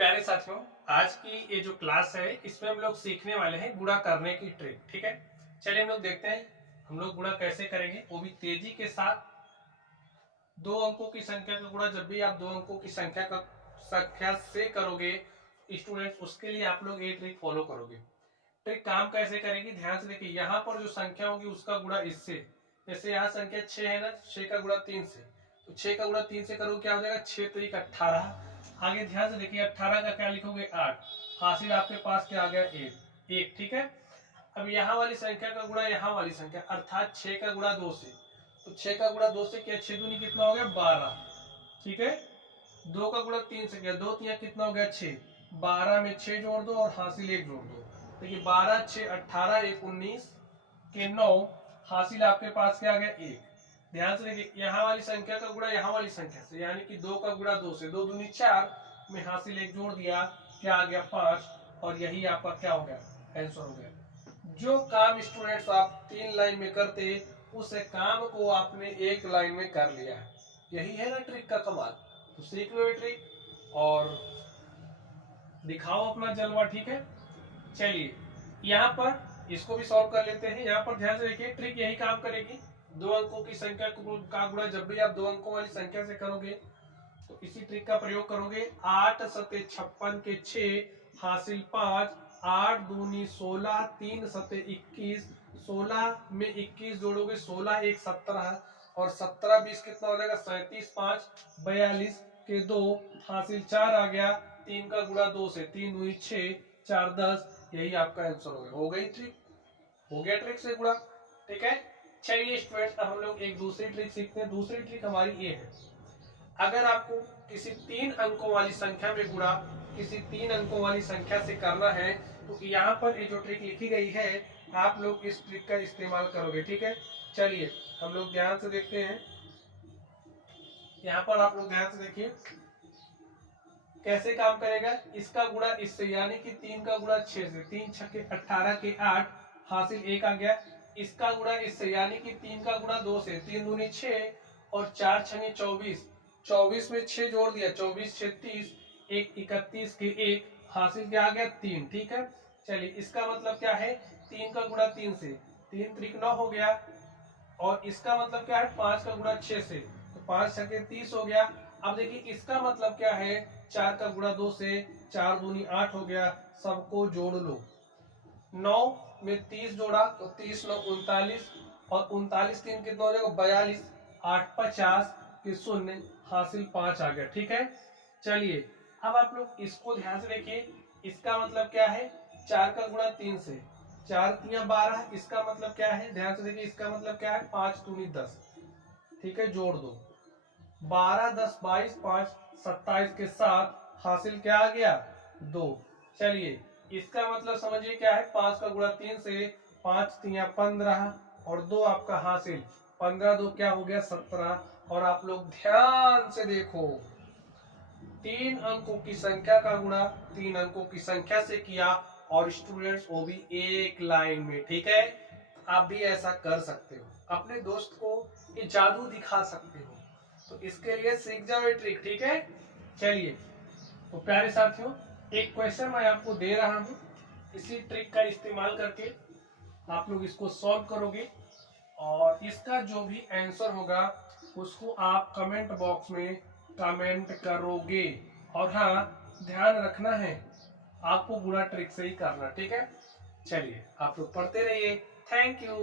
प्यारे साथियों, आज की ये जो क्लास है इसमें हम लोग सीखने वाले हैं गुणा करने की ट्रिक। ठीक है, चलिए हम लोग देखते हैं हम लोग गुणा कैसे करेंगे, वो भी तेजी के साथ। दो अंकों की संख्या का गुणा जब भी आप दो अंकों की संख्या से करोगे स्टूडेंट्स, उसके लिए आप लोग ये ट्रिक फॉलो करोगे। ट्रिक काम कैसे करेगी, ध्यान से देखिए। यहाँ पर जो संख्या होगी उसका गुणा इससे, जैसे यहाँ संख्या 6 है ना, 6 का गुणा 3 से, तो 6 का गुणा 3 से करोगे क्या हो जाएगा, 6 3 18। आगे ध्यान से देखिए, 18 का क्या लिखोगे 8, हासिल आपके पास क्या आ गया 1। ठीक है, अब यहाँ वाली संख्या का गुणा यहाँ वाली संख्या अर्थात 6 का गुणा 2 से, तो 6 का गुणा 2 से किया, 6 दूनी कितना हो गया 12। ठीक है, 2 का गुणा 3 से किया, 2 3 कितना हो गया 6, 12 में 6 जोड़ दो और हासिल 1 जोड़ दो। देखिए 12 6 18 1 19 के 9, हासिल आपके पास क्या आ गया 1। ध्यान से देखिए, यहाँ वाली संख्या का गुणा यहाँ वाली संख्या से, यानी कि 2 का गुणा 2 से, 2 दूनी 4 में हासिल 1 जोड़ दिया, क्या आ गया 5, और यही आपका क्या हो गया आंसर हो गया। जो काम स्टूडेंट्स आप 3 लाइन में करते, उस काम को आपने 1 लाइन में कर लिया है। यही है ना ट्रिक का कमाल। तो सीख लो ये ट्रिक और दिखाओ अपना जलवा। ठीक है, चलिए यहाँ पर इसको भी सॉल्व कर लेते हैं। यहाँ पर ध्यान से देखिए, ट्रिक यही काम करेगी। दो अंकों की संख्या का गुणा जब भी आप दो अंकों वाली संख्या से करोगे तो इसी ट्रिक का प्रयोग करोगे। 8 सते 56 के 6 हासिल 5, 8 दूनी 16, 3 सते 21, 16 में 21 जोड़ोगे 16 1 17, और 17 20 कितना हो जाएगा 37, 5 42 के 2 हासिल 4 आ गया। 3 का गुणा 2 से, 3 दूनी 6 4 10, यही आपका आंसर हो गया। हो गई ट्रिक, हो गया ट्रिक से गुणा। ठीक है, चलिए स्टूडेंट्स, अब हम लोग एक दूसरी ट्रिक सीखते हैं। दूसरी ट्रिक हमारी ये है, अगर आपको किसी 3 अंकों वाली संख्या में गुणा किसी 3 अंकों वाली संख्या से करना है, तो यहाँ पर ये जो ट्रिक लिखी गई है आप लोग इस ट्रिक का इस्तेमाल करोगे। ठीक है, चलिए हम लोग ध्यान से देखते हैं। यहाँ पर आप लोग ध्यान से देखिए कैसे काम करेगा। इसका गुणा इससे, यानी कि 3 का गुणा 6 से, 3 छक्के 18 के 8 हासिल 1 आ गया। इसका गुणा इससे, यानी कि 3 का गुणा 2 से, 3 दूनी 6 और 4 छंगे 24, 24 में 6 जोड़ दिया, 24 6 30, 1 31 के 1 हासिल क्या आ गया 3। ठीक है, चलिए इसका मतलब क्या है, 3 का गुणा 3 से, 3 त्रिक 9 हो गया, और इसका मतलब क्या है 5 का गुणा 6 से, तो 5 छक्के 30 हो गया। अब देखिए इसका मतलब क्या है, 4 का गुणा 2 से, 4 दूनी 8 हो गया, सबको जोड़ लो। 9 में 30 जोड़ा तो 30 9 39, और 39 3 कितना हो जाएगा 42, 8 50 के 0 हासिल 5 आ गया। ठीक है, चलिए अब आप लोग इसको ध्यान से देखिए। इसका मतलब क्या है, 4 का गुणा 3 से, 4 3 12, इसका मतलब क्या है, ध्यान से देखिए, इसका मतलब क्या है 5 दूनी 10। ठीक है, जोड़ दो, 12 10 22, 5 27 के 7 हासिल क्या आ गया 2। चलिए इसका मतलब समझिए क्या है, 5 का गुणा 3 से, 5 3 15 और 2 आपका हासिल 15, 2 क्या हो गया 17। और आप लोग ध्यान से देखो, 3 अंकों की संख्या का गुणा 3 अंकों की संख्या से किया, और स्टूडेंट्स वो भी 1 लाइन में। ठीक है, आप भी ऐसा कर सकते हो, अपने दोस्त को ये जादू दिखा सकते हो। तो इसके लिए सीख जाओ ये ट्रिक। ठीक है, चलिए तो प्यारे साथियों, एक क्वेश्चन मैं आपको दे रहा हूं, इसी ट्रिक का इस्तेमाल करके आप लोग इसको सॉल्व करोगे, और इसका जो भी आंसर होगा उसको आप कमेंट बॉक्स में कमेंट करोगे। और हाँ, ध्यान रखना है आपको गुणा ट्रिक से ही करना। ठीक है, चलिए आप लोग पढ़ते रहिए। Thank you.